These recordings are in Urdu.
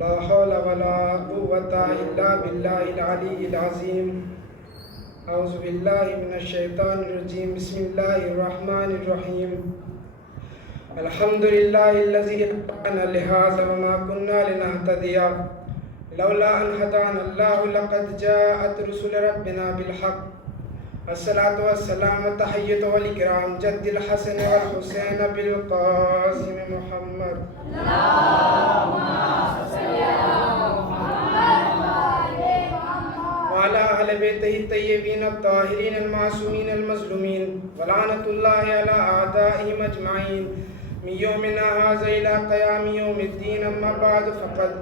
لا حول ولا قوة إلا بالله العلي العظيم. أعوذ بالله من الشيطان الرجيم. بسم الله الرحمن الرحيم. الحمد لله الذي هدانا لهذا وما كنا لنهتدي لولا أن هدانا الله لقد جاءت رسل ربنا بالحق. الصلاة والسلام تحية والإكرام جد الحسن والحسين بالقاسم محمد. وعلى أهل بيته الطيبين الطاهرين المعصومين المظلومين ولعنة الله على أعدائهم أجمعين من يومنا هذا إلى قيام يوم الدين. أما بعد فقد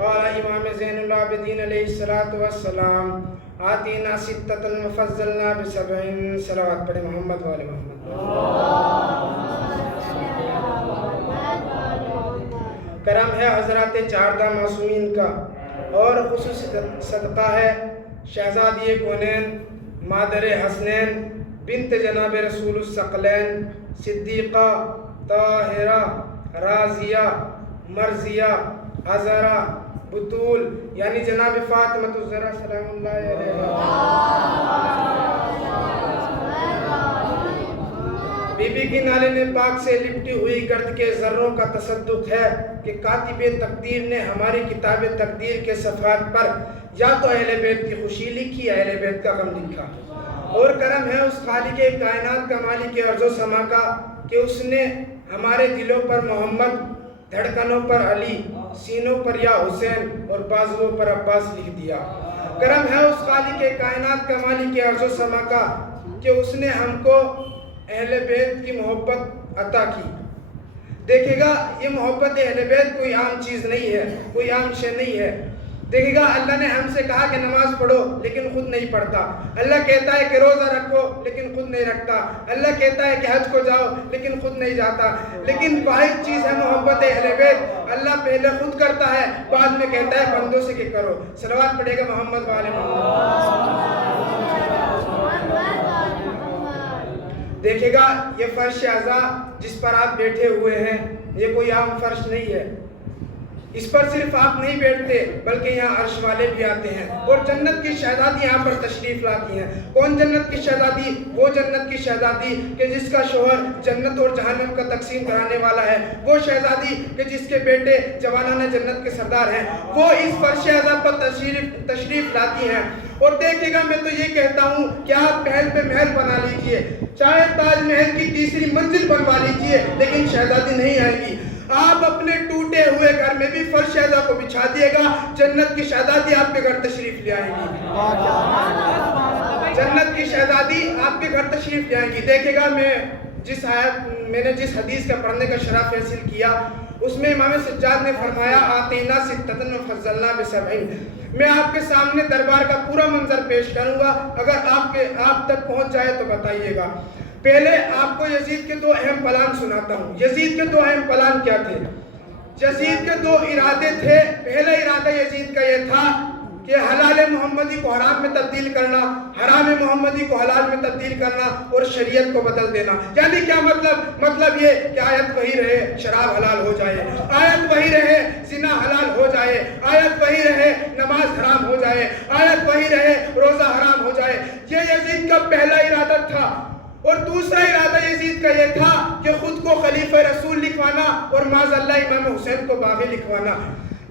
قال إمام زين العابدين عليه الصلاة والسلام آتینا ستۃ وفضلنا بسبع. صلوات پڑھیں محمد والے محمد. کرم ہے حضرات چاردہ معصومین کا اور خصوصی صدقہ ہے شہزادی کونین مادر حسنین بنت جناب رسول الثقلین صدیقہ طاہرہ راضیہ مرضیہ عذرا بطول یعنی جناب فاطمۃ الزہرا سلام اللہ علیہا. بی بی کی نالین پاک سے لپٹی ہوئی گرد کے ذروں کا تصدق ہے کہ کاتب تقدیر نے ہماری کتاب تقدیر کے صفحات پر یا تو اہل بیت کی خوشی لکھی یا اہل بیت کا غم لکھا. اور کرم ہے اس خالق کائنات کا مالک ارض و سما کا کہ اس نے ہمارے دلوں پر محمد، دھڑکنوں پر علی، سینوں پر یا حسین اور بازوؤں پر عباس لکھ دیا. کرم ہے اس خالق کائنات کا مالک ارض و سما کا کہ اس نے ہم کو اہل بیت کی محبت عطا کی. دیکھے گا یہ محبت اہل بیت کوئی عام چیز نہیں ہے، کوئی عام شے نہیں ہے. دیکھے گا اللہ نے ہم سے کہا کہ نماز پڑھو لیکن خود نہیں پڑھتا. اللہ کہتا ہے کہ روزہ رکھو لیکن خود نہیں رکھتا. اللہ کہتا ہے کہ حج کو جاؤ لیکن خود نہیں جاتا. لیکن واحد چیز ہے محبت اہل بیت. اللہ پہلے خود کرتا ہے بعد میں کہتا ہے بندوں سے کہ کرو. صلوات پڑھے گا محمد والے محمد. دیکھے گا یہ فرش اعضاء جس پر آپ بیٹھے ہوئے ہیں یہ کوئی عام فرش نہیں ہے. اس پر صرف آپ نہیں بیٹھتے بلکہ یہاں عرش والے بھی آتے ہیں اور جنت کی شہزادی یہاں پر تشریف لاتی ہیں. کون جنت کی شہزادی؟ وہ جنت کی شہزادی کہ جس کا شوہر جنت اور جہنم کا تقسیم کرانے والا ہے. وہ شہزادی کہ جس کے بیٹے جوانان جنت کے سردار ہیں. وہ اس فرش اعضاء پر تشریف لاتی ہیں. اور دیکھے گا میں تو یہ کہتا ہوں کہ آپ محل پہ محل بنا لیجئے، چاہے تاج محل کی تیسری منزل بنوا لیجئے لیکن شہزادی نہیں آئے گی. آپ اپنے ٹوٹے ہوئے گھر میں بھی فرش اعضاء کو بچھا دیے گا، جنت کی شہزادی آپ کے گھر تشریف لے آئے گی. جنت کی شہزادی آپ کے گھر تشریف لے آئے گی. دیکھے گا میں نے جس حدیث کا پڑھنے کا شرف حاصل کیا اس میں امام سجاد نے فرمایا آتینا ستۃ وفضلنا بسبع. میں آپ کے سامنے دربار کا پورا منظر پیش کروں گا، اگر آپ تک پہنچ جائے تو بتائیے گا. پہلے آپ کو یزید کے دو اہم پلان سناتا ہوں. یزید کے دو اہم پلان کیا تھے؟ یزید کے دو ارادے تھے. پہلا ارادہ یزید کا یہ تھا کہ حلال محمدی کو حرام میں تبدیل کرنا، حرام محمدی کو حلال میں تبدیل کرنا اور شریعت کو بدل دینا. یعنی کیا مطلب یہ کہ آیت وہی رہے شراب حلال ہو جائے، آیت وہی رہے زنا حلال ہو جائے، آیت وہی رہے نماز حرام ہو جائے، آیت وہی رہے روزہ حرام ہو جائے. یہ یزید کا پہلا ارادہ تھا. اور دوسرا ارادہ یزید کا یہ تھا کہ خود کو خلیفہ رسول لکھوانا اور معاذ اللہ امام حسین کو باغی لکھوانا.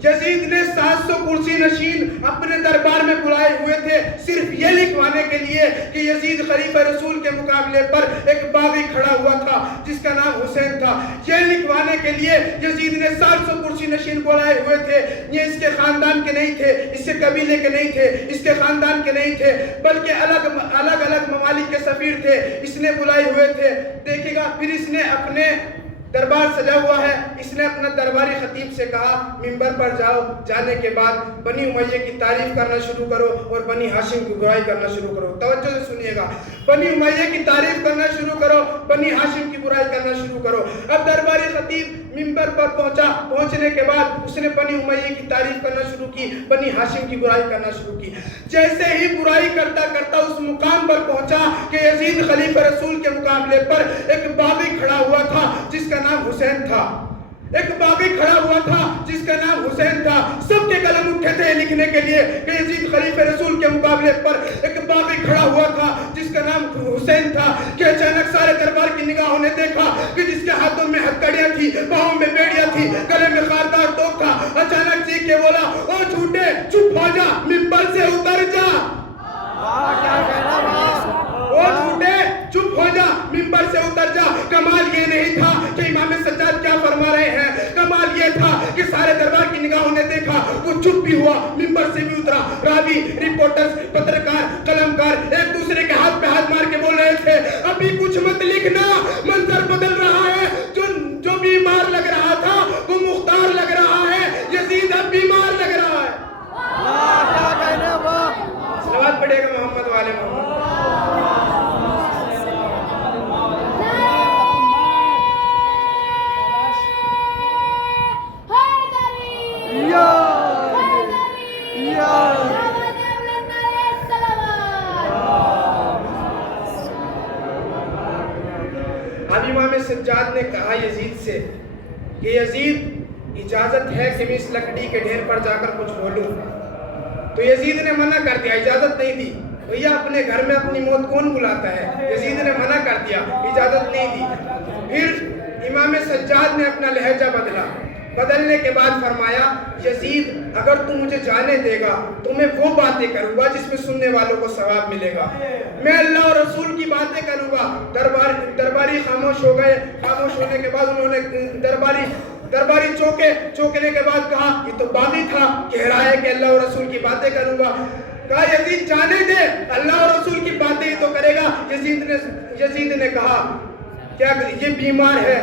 یزید نے 700 کرسی نشین اپنے دربار میں بلائے ہوئے تھے صرف یہ لکھوانے کے لیے کہ یزید خلیفہ رسول کے مقابلے پر ایک باغی کھڑا ہوا تھا جس کا نام حسین تھا. یہ لکھوانے کے لیے یزید نے 700 کرسی نشین بلائے ہوئے تھے. یہ اس کے خاندان کے نہیں تھے، اس کے قبیلے کے نہیں تھے، اس کے خاندان کے نہیں تھے، بلکہ الگ ممالک کے سفیر تھے، اس نے بلائے ہوئے تھے. دیکھے گا پھر اس نے اپنے دربار سجا ہوا ہے. اس نے اپنا درباری خطیب سے کہا منبر پر جاؤ، جانے کے بعد بنی امیہ کی تعریف کرنا شروع کرو اور بنی ہاشم کی برائی کرنا شروع کرو. توجہ سے سنیے گا. بنی امیہ کی تعریف کرنا شروع کرو، بنی ہاشم کی برائی کرنا شروع کرو. اب درباری خطیب منبر پر پہنچا. پہنچنے کے بعد اس نے بنی امیہ کی تعریف کرنا شروع کی، بنی ہاشم کی برائی کرنا شروع کی. جیسے ہی برائی کرتا کرتا اس مقام پر پہنچا کہ یزید خلیفہ رسول کے مقابلے پر ایک باغی کھڑا ہوا تھا جس کا نام حسین تھا. ایک باغی کھڑا ہوا تھا جس کا نام حسین تھا. سب کے قلم اٹھے تھے لکھنے کے لیے کہ یزید خلیفہ رسول کے مقابلے پر. ایک باغی کھڑا ہوا تھا جس کا نام حسین تھا کہ اچانک سارے دربار کی نگاہوں نے دیکھا کہ جس کے ہاتھوں میں ہتھکڑیاں تھی, پاؤں میں بیڑیاں تھی, گلے میں خاردار توپ تھا, اچانک چیخ کے بولا, او جھوٹے چپ ہو جا, منبر سے اتر جا. او جھوٹے چپ ہو جا, منبر سے اتر جا. کمال یہ نہیں تھا کہ امام سجاد کیا فرما رہے ہیں, کمال یہ تھا کہ سارے دربار کی نگاہوں نے دیکھا, وہ چپ بھی ہوا, منبر سے بھی اترا. راوی, رپورٹرز, پترکار, قلمکار ایک دوسرے کے ہاتھ پہ ہاتھ مار کے بول رہے تھے, ابھی کچھ مت لکھنا, منظر بدل رہا ہے. جو بیمار لگ رہا تھا وہ مختار لگ رہا ہے, یزید اب بیمار لگ رہا ہے. صلوات پڑھے گا محمد والے محمد. اب امام سجاد نے کہا یزید سے کہ یزید اجازت ہے کہ میں اس لکڑی کے ڈھیر پر جا کر کچھ بولوں. تو یزید نے منع کر دیا, اجازت نہیں دی. بھیا اپنے گھر میں اپنی موت کون بلاتا ہے, یزید نے منع کر دیا, اجازت نہیں دی. پھر امام سجاد نے اپنا لہجہ بدلا. بدلنے کے بعد فرمایا, یزید اگر تم مجھے جانے دے گا تو میں وہ باتیں کروں گا جس میں سننے والوں کو ثواب ملے گا. میں اللہ اور رسول کی باتیں کروں گا. درباری خاموش ہو گئے. خاموش ہونے کے بعد انہوں نے درباری چوکنے کے بعد کہا, یہ تو باغی تھا, کہہ رہا ہے کہ اللہ اور رسول کی باتیں کروں گا. کہا یزید جانے دے, اللہ اور رسول کی باتیں ہی تو کرے گا. یزید نے کہا کیا یہ بیمار ہے,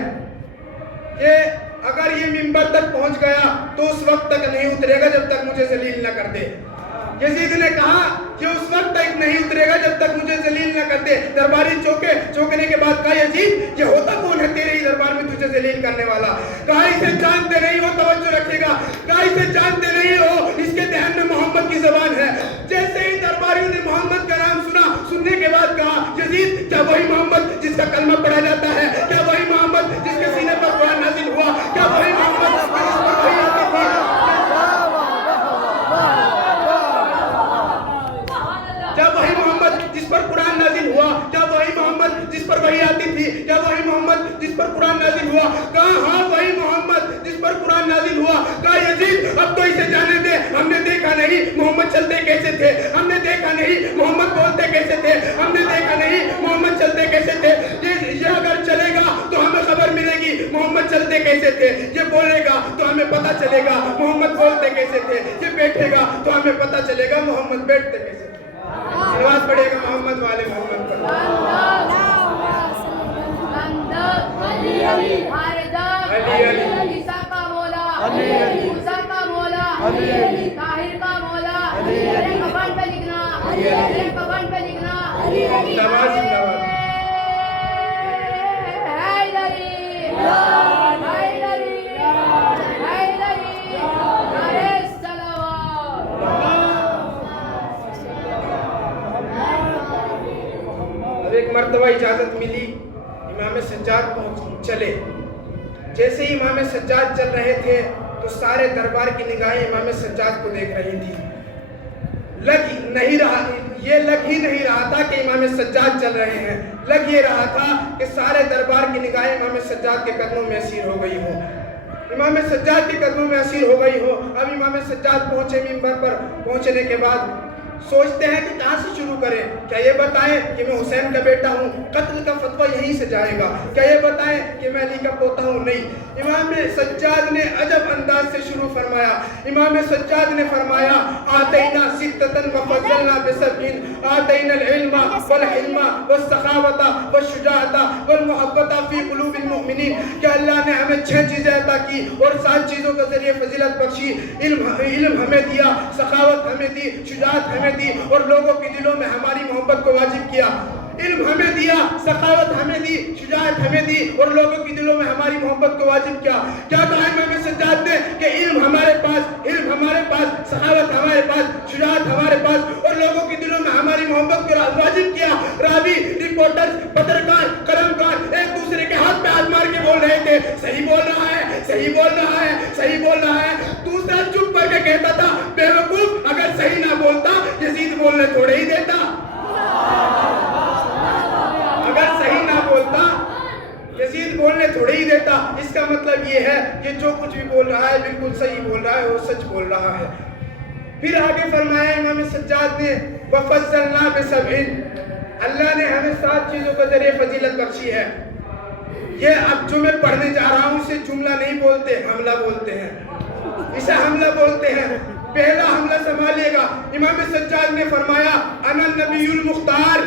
یہ اگر یہ منبر تک پہنچ گیا تو اس وقت تک نہیں اترے گا جب تک مجھے ذلیل نہ کر دے. یزید نے کہا کہ اس وقت تک نہیں اترے گا جب تک مجھے ذلیل نہ کر دے. درباری چوکنے کے بعد کہا, یزید یہ ہوتا کون ہے تیرے ہی دربار میں تجھے ذلیل کرنے والا. کہا اسے جانتے نہیں ہو, توجہ رکھے گا. کہا اسے جانتے نہیں ہو, اس کے ذہن میں محمد کی زبان ہے. جیسے ہی درباریوں نے محمد کا نام سنا, سننے کے بعد کہا, یزید کیا وہی محمد جس کا کلمہ پڑھا جاتا ہے, کیا وہی محمد جس کے سینے پر قرآن نازل ہوا, کیا وہی محمد جس پر وحی آتی تھی, کیا وہی محمد جس پر قرآن نازل ہوا, کیا وہی محمد جس پر وحی آتی تھی, کیا وہی محمد جس پر قرآن نازل ہوا. کہا ہاں وہی محمد جس پر قرآن نازل ہوا. کہا یزید اب تو اسے جانے دے, ہم نے دیکھا نہیں محمد چلتے کیسے تھے, ہم نے دیکھا نہیں محمد بولتے کیسے تھے, ہم نے دیکھا نہیں محمد چلتے کیسے تھے. یہ اگر چلے گا تو ہمیں خبر ملے گی محمد چلتے کیسے تھے, یہ بولے گا تو ہمیں پتہ چلے گا محمد بولتے کیسے تھے, یہ بیٹھے گا تو ہمیں پتہ چلے گا محمد بیٹھتے کیسے تھے. صلوات پڑھے گا محمد والے محمد پر. علی علی عیسیٰ کا مولا, موسیٰ کا مولا, طاہر کا مولا, میرے کفن پہ لکھنا, میرے کفن پہ لکھنا, زندہ باد. ایک مرتبہ اجازت ملی, امام سجاد چلے. جیسے ہی امام سجاد چل رہے تھے تو سارے دربار کی نگاہیں امام سجاد کو دیکھ رہی تھی. لگ ہی نہیں رہا تھا کہ امام سجاد چل رہے ہیں, لگ یہ رہا تھا کہ سارے دربار کی نگاہیں امام سجاد کے قدموں میں اسیر ہو گئی ہوں, امام سجاد کے قدموں میں اسیر ہو گئی ہو. اب امام سجاد پہنچے, منبر پر پہنچنے کے بعد سوچتے ہیں کہ کہاں سے شروع کریں. کیا یہ بتائیں کہ میں حسین کا بیٹا ہوں, قتل کا فتویٰ یہیں سے جائے گا. کیا یہ بتائیں کہ میں علی کا پوتا ہوں, نہیں. امام سجاد نے عجب انداز سے شروع فرمایا. امام سجاد نے فرمایا, آتینا ستتن وفضلنا بسبعین, آتینا العلم والحلم والسخاوت والشجاعت والمحبت فی قلوب المؤمنین. کہ اللہ نے ہمیں 6 چیزیں عطا کی اور 7 چیزوں کے ذریعے فضیلت بخشی. علم ہمیں دیا, سخاوت ہمیں دی, شجاعت ہمیں دی اور لوگوں کے دلوں میں ہماری محبت کو واجب کیا. علم ہمیں دیا, سخاوت ہمیں دی, شجاعت ہمیں دی اور لوگوں کے دلوں میں ہماری محبت کو واجب کیا. کیا کہا امام سجاد نے کہ علم ہمارے پاس, سخاوت ہمارے پاس, شجاعت ہمارے پاس اور لوگوں کے دلوں میں ہماری محبت کو واجب کیا. راوی, رپورٹرز, پترکار, قلمکار ایک دوسرے کے ہاتھ پہ ہاتھ مار کے بول رہے تھے, صحیح بول رہا ہے, صحیح بول کہتا تھا بیوقوف اگر صحیح نہ بولتا یزید بولنے تھوڑے ہی دیتا، اگر صحیح نہ بولتا یزید بولنے تھوڑے ہی دیتا۔ اس کا مطلب یہ ہے کہ جو کچھ بھی بول رہا ہے بالکل صحیح بول رہا ہے اور سچ بول رہا ہے۔ پھر آگے فرمایا امام سجاد نے وَفَضَّلْنَا بِسَبْعٍ، اللہ نے ہمیں 7 چیزوں کا ذریعہ فضیلت بخشی ہے۔ یہ اب جو میں پڑھنے جا رہا ہوں اسے جملہ نہیں بولتے، حملہ بولتے ہیں، اسے حملہ بولتے ہیں۔ پہلا حملہ سنبھالیے گا، امام سجاد نے فرمایا انا النبی المختار،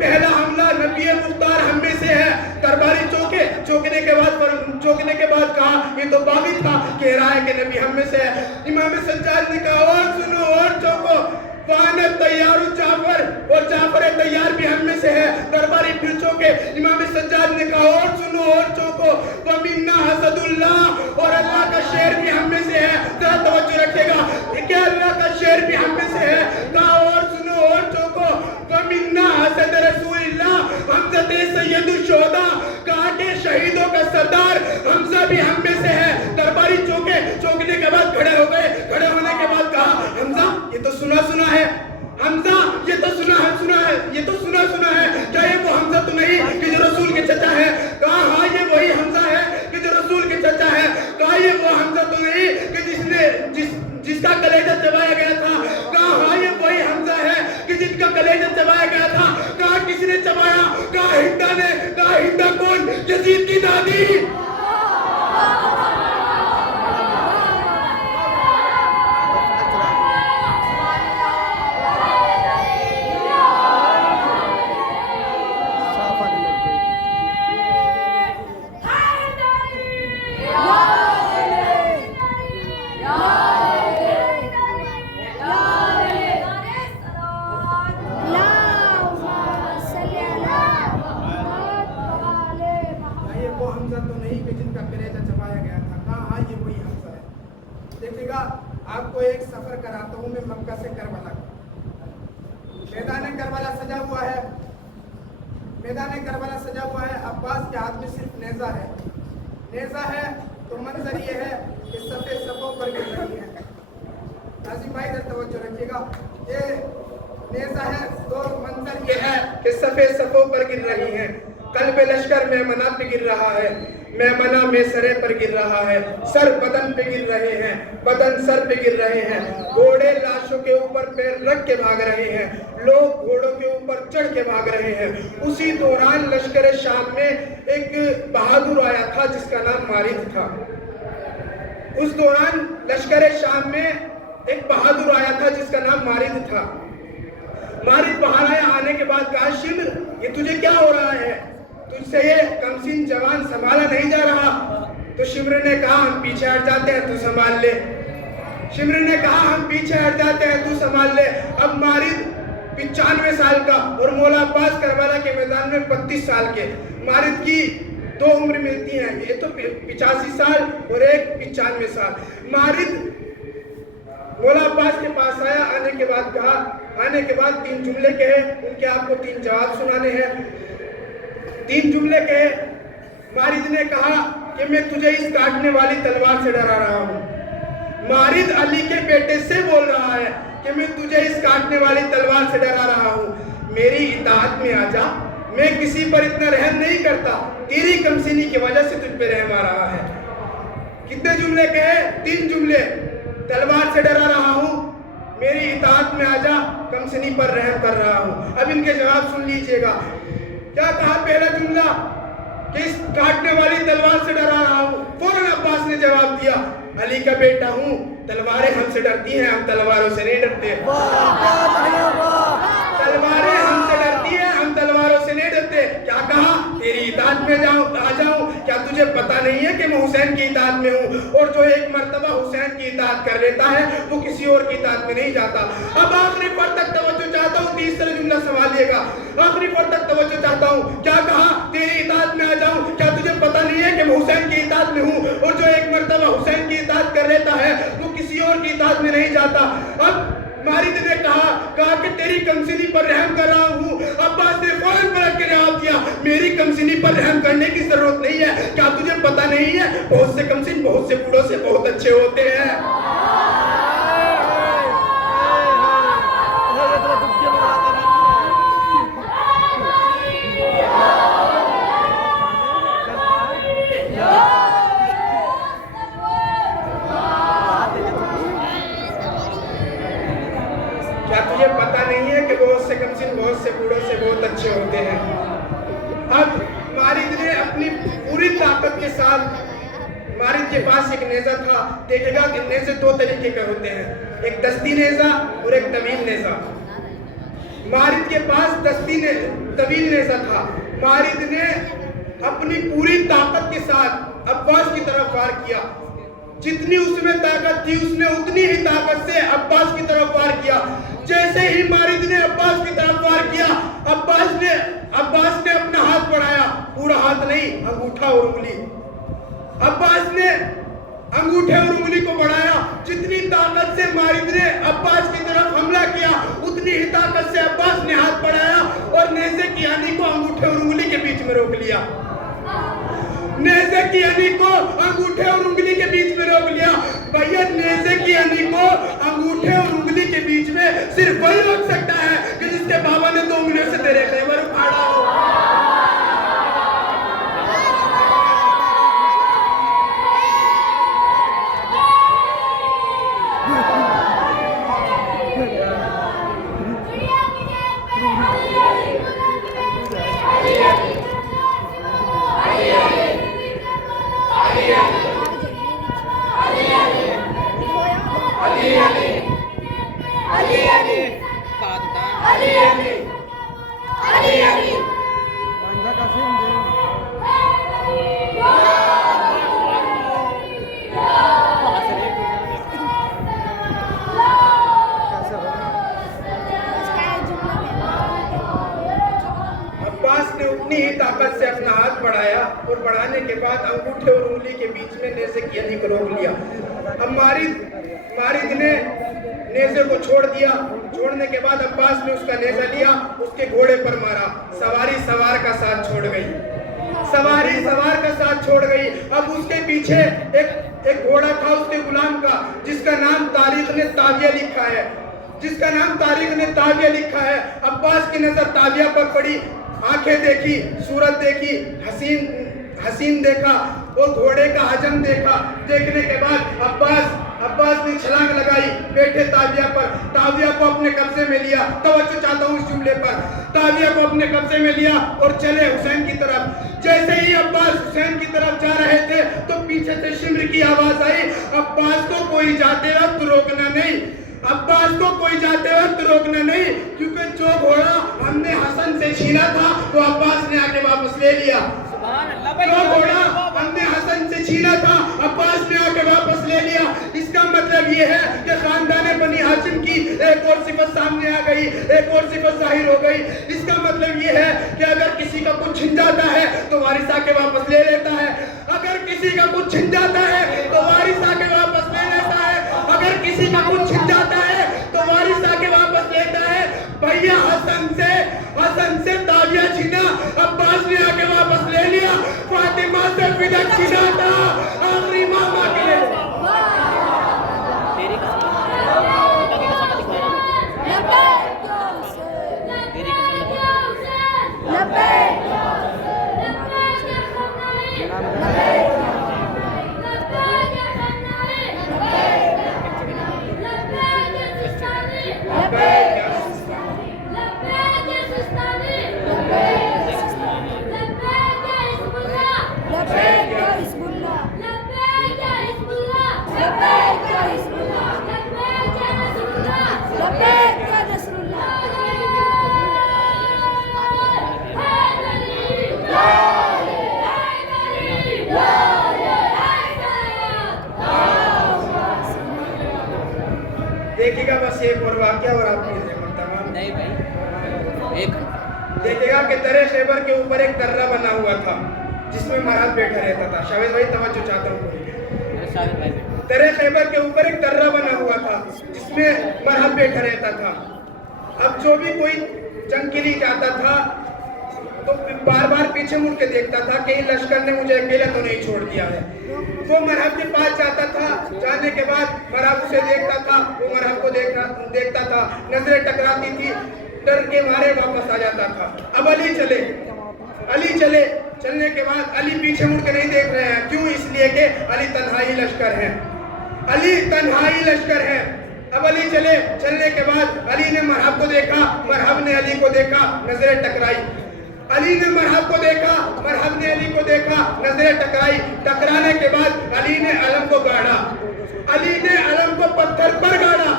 پہلا حملہ نبی مختار ہم میں سے ہے۔ درباری چوکنے کے بعد کہا یہ تو باغی تھا، کہہ رہا ہے کہ نبی ہم میں سے ہے۔ امام سجاد نے کہا اور سنو اور چوکو، وَأَنَا الطَّيَّارُ جعفر، اور جعفر طیار بھی ہم میں سے ہے۔ درباری پھر چوکے، امام سجاد نے کہا اور سنو اور چوکو، وَمِنَّا حَسَدُ اللَّهِ، اور اللہ کا شعر بھی ہم میں سے ہے۔ ذرا توجہ رکھے گا کہ اللہ کا شعر بھی ہم میں سے ہے۔ کہا اور سنو اور چوکو، وَمِنَّا حَسَدَ رَسُولِ اللَّهِ، حمزہ سید الشہداء، کہا کہ شہیدوں کا سردار حمزہ بھی ہم میں سے ہے۔ درباری چوکنے کے بعد کھڑے ہو گئے، کھڑے ہونے کے بعد کہا حمزہ یہ تو سنا ہے، حمزہ یہ تو سنا ہے، کیا یہ وہ حمزہ تو نہیں کہ جو رسول کے چچا ہے؟ کہا ہاں یہ وہی حمزہ ہے کہ جو رسول کے چچا ہے۔ کہا یہ وہ حمزہ تو نہیں کہ جس کا کلیجہ چبایا گیا تھا؟ کہا ہاں یہ وہی حمزہ ہے کہ جن کا کلیجہ چبایا گیا تھا۔ کہا کس نے چبایا؟ کہا ہندا نے۔ کہا ہندا کون؟ یزید کی دادی۔ آپ کو ایک سفر کراتا ہوں میں مکہ سے کربلا کا۔ میدان کربلا سجا ہوا ہے، میدان کربلا سجا ہوا ہے، عباس کے ہاتھ میں صرف نیزہ ہے تو منظر یہ ہے کہ صفے صفوں پر گر رہی ہے۔ ناظرین بھائی ادھر توجہ رکھیے گا، یہ نیزہ ہے تو منظر یہ ہے کہ صفے صفوں پر گر رہی ہیں۔ قلب لشکر میمنہ پہ گر رہا ہے، میمنہ میں سرے پر گر رہا ہے، سر بدن پہ گر رہے ہیں، بدن سر پہ گر رہے ہیں، گھوڑے لاشوں کے اوپر پیر رکھ کے بھاگ رہے ہیں، لوگ گھوڑوں کے اوپر چڑھ کے بھاگ رہے ہیں۔ اسی دوران لشکر شام میں ایک بہادر آیا تھا جس کا نام مارد تھا۔ اس دوران لشکر شام میں ایک بہادر آیا تھا جس کا نام مارد تھا۔ مارد باہر آیا، آنے کے بعد کہا شمر یہ تجھے کیا ہو رہا ہے؟ تجھ سے یہ کمسین جوان سنبھالا نہیں جا رہا۔ تو شمر نے کہا ہم پیچھے ہٹ جاتے ہیں، تو سنبھال لے۔ شمر نے کہا ہم پیچھے ہٹ جاتے ہیں، تو سنبھال لے۔ اب مارد 95 سال کا اور مولا عباس کربلا کے میدان میں 32 سال کے۔ مارد کی 2 عمر ملتی ہیں، یہ تو 85 سال اور ایک 95 سال۔ مارد مولا عباس کے پاس آیا، آنے کے بعد کہا، آنے کے بعد 3 جملے کہے، ان کے آپ کو 3 جواب سنانے ہیں۔ 3 جملے کہے۔ مارد نے کہا کہ میں تجھے اس کاٹنے والی تلوار سے ڈرا رہا ہوں۔ مارد علی کے بیٹے سے بول رہا ہے کہ میں تجھے اس کاٹنے والی تلوار سے ڈرا رہا ہوں، میری اطاعت میں آ جا، میں کسی پر اتنا رحم نہیں کرتا، تیری کمسینی کی وجہ سے تجھ پہ رحم آ رہا ہے۔ کتنے جملے کہے؟ 3 جملے۔ تلوار سے ڈرا رہا ہوں، میری اطاعت میں آ جا، کمسینی پر رحم کر رہا ہوں۔ اب ان کے جواب سن لیجئے گا۔ کیا کہا پہلا جملہ کہ اس کاٹنے والی تلوار سے ڈرا رہا ہوں؟ فوراً عباس نے جواب دیا علی کا بیٹا ہوں، تلواریں ہم سے ڈرتی ہیں، ہم تلواروں سے نہیں ڈرتے۔ تلواریں ہم سے ڈرتی ہیں، ہم تلواروں سے نہیں ڈرتے۔ کیا کہا؟ تیری اطاعت میں آ جاؤں؟ کیا تجھے پتا نہیں ہے کہ میں حسین کی اطاعت میں ہوں، اور جو ایک مرتبہ حسین کی اطاعت کر لیتا ہے وہ کسی اور کی اطاعت میں نہیں جاتا۔ اب آخری پر تک توجہ چاہتا ہوں، تیسرا جملہ سنبھالیے گا، آخری پر تک توجہ چاہتا ہوں۔ کیا کہا؟ تیری اطاعت میں آ جاؤں؟ کیا تجھے پتا نہیں ہے کہ میں حسین کی اطاعت میں ہوں، اور جو ایک مرتبہ حسین کی اطاعت کر لیتا ہے وہ کسی اور کی اطاعت میں نہیں جاتا۔ اب مارد نے کہا کہ تیری کمسنی پر رحم کر رہا ہوں. عباس نے فوراً پلٹ کے جواب دیا, میری کمسنی پر رحم کرنے کی ضرورت نہیں ہے. کیا تجھے پتہ نہیں ہے بہت سے کمسن بہت سے بوڑھوں سے بہت اچھے ہوتے ہیں. کیا تجھے پتہ نہیں ہے کہ بہت سے کمسن بہت سے بوڑھوں سے بہت اچھے ہوتے ہیں. اب مارد نے اپنی پوری طاقت کے ساتھ, مارد کے پاس ایک نیزہ تھا. دیکھے گا کہ نیزے دو طریقے کے ہوتے ہیں, ایک دستی نیزہ اور ایک طویل نیزہ. مارد کے پاس طویل نیزہ تھا. مارد نے اپنی پوری طاقت کے ساتھ عباس کی طرف وار کیا. جتنی اس میں طاقت تھی اس نے اتنی ہی طاقت سے عباس کی طرف وار کیا. جیسے ہی مارد نے عباس کی طرف وار کیا, عباس نے اپنا ہاتھ بڑھایا, پورا ہاتھ نہیں, انگوٹھا اور انگلی. عباس نے انگوٹھے اور انگلی کو بڑھایا. جتنی طاقت سے مارد نے عباس کی طرف حملہ کیا اتنی ہی طاقت سے عباس نے ہاتھ بڑھایا اور نیزے کی آنی کو انگوٹھے اور انگلی کے بیچ میں روک لیا. نیزے کی آنی کو انگوٹھے اور انگلی کے بیچ میں روک لیا. بھیا نیزے کی آنی کو انگوٹھے اور انگلی کے بیچ میں صرف وہی روک سکتا ہے کہ جس کے بابا نے 2 انگلیوں سے تیرے خیبر اکھاڑا ہو. عباس نے اتنی ہی طاقت سے اپنا ہاتھ بڑھایا اور بڑھانے کے بعد انگوٹھے اور انگلی کے بیچ میں نیزے کی آنی کو روک لیا. اب مارد نے نیزے کو چھوڑ دیا. چھوڑنے کے بعد عباس نے اس کا نیزہ لیا, اس کے گھوڑے پر مارا. سواری سوار کا ساتھ چھوڑ گئی. سواری سوار کا ساتھ چھوڑ گئی. اب اس کے پیچھے ایک گھوڑا تھا اس کے غلام کا, جس کا نام تاریخ نے تاویہ لکھا ہے. عباس کی نظر تاویہ پر پڑی. آنکھیں دیکھی, صورت دیکھی, حسین دیکھا اور گھوڑے کا حجم دیکھا. دیکھنے کے بعد عباس نے چھلانگ لگائی بیٹھے تاویہ پر. تاویہ کو اپنے قبضے میں لیا. توجہ چاہتا ہوں اس جملے پر. تاویہ کو اپنے قبضے میں لیا اور چلے حسین کی طرف. جیسے ہی عباس حسین کی طرف جا رہے تھے تو پیچھے سے شمر کی آواز آئی, عباس کو کوئی جاتے وقت روکنا نہیں. عباس کو کوئی جاتے وقت روکنا نہیں, کیونکہ جو گھوڑا ہم نے حسن سے چھینا تھا وہ عباس نے آ کے واپس لے لیا. جو گھوڑا ہم نے حسن سے چھینا تھا عباس نے آ کے واپس لے لیا. اس کا مطلب یہ ہے کہ خاندان بنی ہاشم کی ایک اور صفت سامنے آ گئی, ایک اور صفت ظاہر ہو گئی. اس کا مطلب یہ ہے کہ اگر کسی کا کچھ چھن جاتا ہے تو وارث آ کے واپس لے لیتا ہے. اگر کسی کا کچھ چھن جاتا ہے تو وارث آ کے واپس لے لیتا ہے. اگر کسی کا کچھ چھن جاتا ہے تو وارث آ کے واپس لیتا ہے. بھیا حسن سے تاویہ چھینا, عباس نے آ کے واپس لے لیا. فاطمہ سے فدک چھینا تھا آخری ماما کے لیے. دیکھے گا بس ایک اور واقعہ اور آپ کی تمام نہیں بھائی. ایک دیکھے گا کہ درے خیبر کے اوپر ایک درہ بنا ہوا تھا جس میں مراد بیٹھا رہتا تھا. شاوید بھائی توجہ چاہتا ہوں. درے خیبر کے اوپر ایک درہ بنا ہوا تھا جس میں مرحب بیٹھا رہتا تھا. اب جو بھی کوئی جنگ کے لیے جاتا تھا تو بار بار پیچھے مڑ کے دیکھتا تھا کہ یہ لشکر نے مجھے اکیلا تو نہیں چھوڑ دیا ہے. وہ مرحب کے پاس جاتا تھا, جانے کے بعد مرحب اسے دیکھتا تھا, وہ مرحب کو دیکھتا تھا, نظریں ٹکراتی تھی, ڈر کے مارے واپس آ جاتا تھا. اب علی چلے, چلنے کے بعد علی پیچھے مڑ کے نہیں دیکھ رہے ہیں. کیوں؟ اس لیے کہ علی تنہائی لشکر ہے. اب علی چلنے کے بعد علی نے مرحب کو دیکھا, مرحب نے علی کو دیکھا, نظریں ٹکرائی. علی نے مرحب کو دیکھا, مرحب نے علی کو دیکھا, نظریں ٹکرائی. ٹکرانے کے بعد علی نے علم کو گاڑا, علی نے علم کو پتھر پر گاڑا.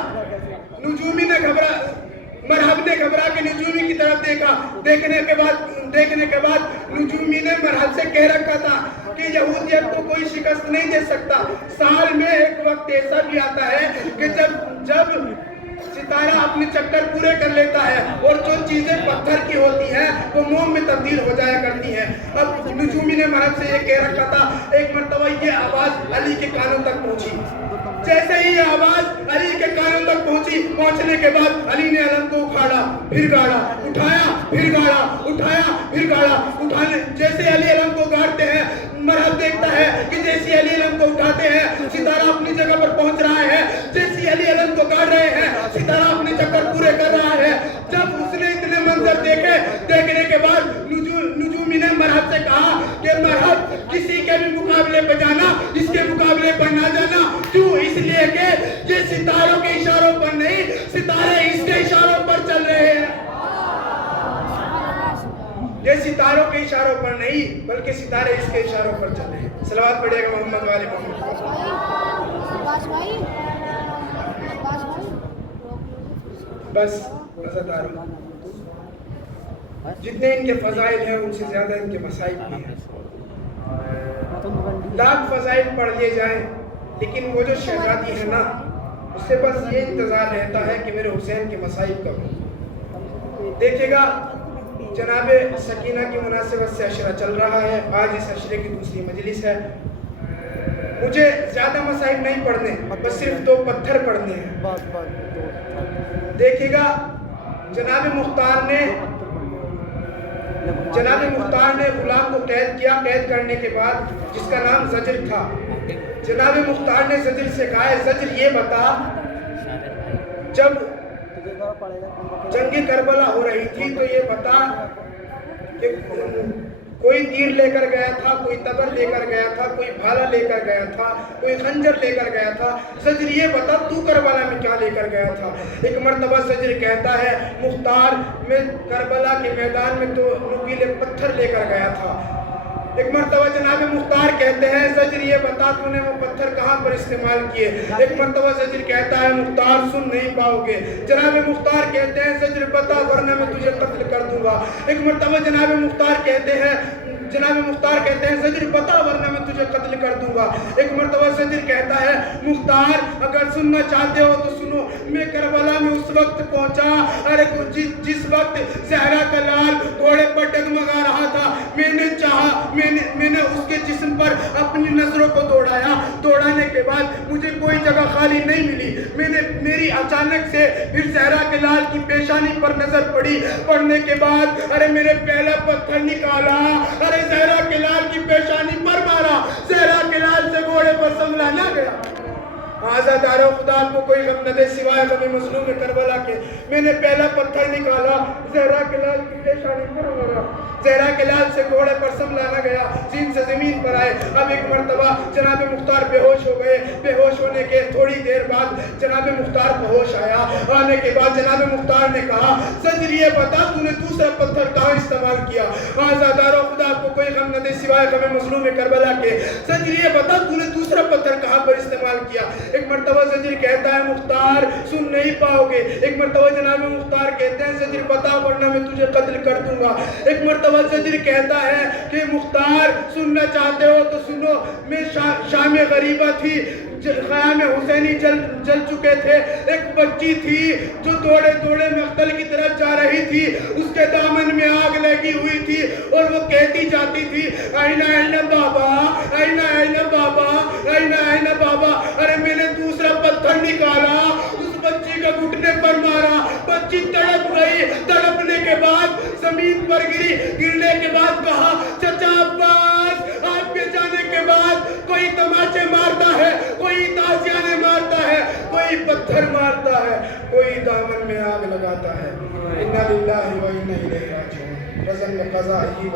مرحب نے گھبرا کے نجومی کی طرف دیکھا. دیکھنے کے بعد نجومی نے مرحب سے کہہ رکھا تھا کہ یہودیت کو کوئی شکست نہیں دے سکتا. سال میں ایک وقت ایسا بھی آتا ہے کہ جب ستارہ اپنے چکر پورے کر لیتا ہے اور جو چیزیں پتھر کی ہوتی ہیں وہ موم میں تبدیل ہو جایا کرتی ہیں. اب نجومی نے مرحب سے یہ کہہ رکھا تھا. ایک مرتبہ یہ آواز علی کے کانوں تک پہنچی. جیسے ہی یہ آواز علی کے کانوں تک پہنچنے کے بعد علی نے علم کو اکھاڑا, پھر گاڑا, اٹھایا. جیسے علی علم کو گاڑتے ہیں, مرحب دیکھتا ہے کہ جیسے علی علم کو اٹھاتے ہیں ستارہ اپنی جگہ پر پہنچ رہا ہے. جیسے علی علم کو گاڑ رہے ہیں ستارہ اپنے چکر پورے کر رہا ہے. جب اس نے اتنے منظر دیکھنے کے بعد نجومی نے مرحب سے کہا کہ مرحب کسی کے بھی مقابلے پہ جانا, اس کے مقابلے پر نہ جانا. کیوں؟ اس لیے کہ یہ ستاروں کے اشاروں پر نہیں, ستارے اس کے اشاروں پر چل رہے ہیں. یہ ستاروں کے اشاروں پر نہیں بلکہ ستارے اس کے اشاروں پر چل رہے ہیں. صلوات پڑھیے گا محمد والے محمد. بس عزتداروں, جتنے ان کے فضائل ہیں ان سے زیادہ ان کے مسائل بھی ہیں. لاکھ فضائل پڑھ لیے جائیں لیکن وہ جو شہزادی ہے نا, اس سے بس یہ انتظار رہتا ہے کہ میرے حسین کے مسائل کب ہوں. دیکھے گا جناب سکینہ کی مناسبت سے عشرہ چل رہا ہے. آج اس عشرے کی دوسری مجلس ہے. مجھے زیادہ مسائل نہیں پڑھنے, بس صرف 2 پتھر پڑھنے ہیں. دیکھے گا جناب مختار نے غلام کو قید کیا. قید کرنے کے بعد جس کا نام زجر تھا, جناب مختار نے زجر سے کہا, زجر یہ بتا, جب جنگ کربلا ہو رہی تھی تو یہ بتا کہ کوئی تیر لے کر گیا تھا, کوئی تبر لے کر گیا تھا, کوئی بھالا لے کر گیا تھا, کوئی خنجر لے کر گیا تھا. زجر یہ بتا تو کربلا میں کیا لے کر گیا تھا. ایک مرتبہ زجر کہتا ہے مختار میں کربلا کے میدان میں تو نوکیلے پتھر لے کر گیا تھا. ایک مرتبہ جناب مختار کہتے ہیں زجر یہ بتا تو نے وہ پتھر کہاں پر استعمال کیے. ایک مرتبہ زجر کہتا ہے مختار سن نہیں پاؤ گے. جناب مختار کہتے ہیں زجر بتا ورنہ میں تجھے قتل کر دوں گا. ایک مرتبہ جناب مختار کہتے ہیں زجر بتا ورنہ میں تجھے قتل کر دوں گا. ایک مرتبہ زجر کہتا ہے مختار اگر سننا چاہتے ہو تو سنو, میں کربلا میں اس وقت پہنچا, ارے جس وقت زہرا کا لال گھوڑے پر ڈگمگا رہا تھا, میں نے چاہا میں نے اس کے جسم پر اپنی نظروں کو دوڑایا. دوڑانے کے بعد مجھے کوئی جگہ خالی نہیں ملی. میری اچانک سے پھر زہرا کے لال کی پیشانی پر نظر پڑی. پڑنے کے بعد ارے میرے پہلا پتھر نکالا, ارے زہرا کے لال کی پیشانی پر مارا. زہرا کے لال سے گھوڑے پر سنبھلا نہ گیا. عزادارو خدا آپ کو کوئی غم نہ دے سوائے غم مظلوم کربلا کے. میں نے پہلا پتھر نکالا, زہرا کے لال کی پیشانی پر مارا. زہرا کے لال سے گھوڑے پر سنبھلا نہ گیا, زین سے زمین پر آئے. اب ایک مرتبہ جناب مختار بے ہوش ہو گئے. بے ہوش ہونے کے تھوڑی دیر بعد جناب مختار کو ہوش آیا. آنے کے بعد جناب مختار نے کہا زجر یہ بتا تو نے دوسرا پتھر کہاں استعمال کیا. عزادارو خدا آپ کو کوئی غم نہ دے سوائے غم مظلوم کربلا کے. زجر یہ بتا تو نے دوسرا پتھر کہاں پر استعمال کیا. ایک مرتبہ زجر کہتا ہے مختار سن نہیں پاؤ گے. ایک مرتبہ جناب مختار کہتے ہیں زجر بتا ورنہ میں تجھے قتل کر دوں گا. ایک مرتبہ زجر کہتا ہے کہ مختار سننا چاہتے ہو تو سنو, میں شام غریبہ تھی, خیام حسینی جل چکے تھے. ایک بچی تھی جو دوڑے دوڑے مقتل کی طرف جا رہی تھی, اس کے دامن میں آگ لگی ہوئی تھی اور وہ کہتی جاتی تھی آئینہ آئینہ بابا, آئینہ آئینہ بابا, آئینہ آئینہ بابا. ارے میں نے دوسرا پتھر نکالا, اس بچی کا گھٹنے پر مارا, بچی تڑپ گئی. تڑپنے کے بعد زمین پر گری, گرنے کے بعد کہا چچا عباس آپ کے جانے کے بعد کوئی تماچے مارتا ہے, کوئی تازیانے مارتا ہے, کوئی پتھر مارتا ہے, کوئی دامن میں آگ لگاتا ہے. اِنَّا لِلَّهِ وَإِنَّا إِلَيْهِ رَاجِعُونَ. وزن میں قضا ہی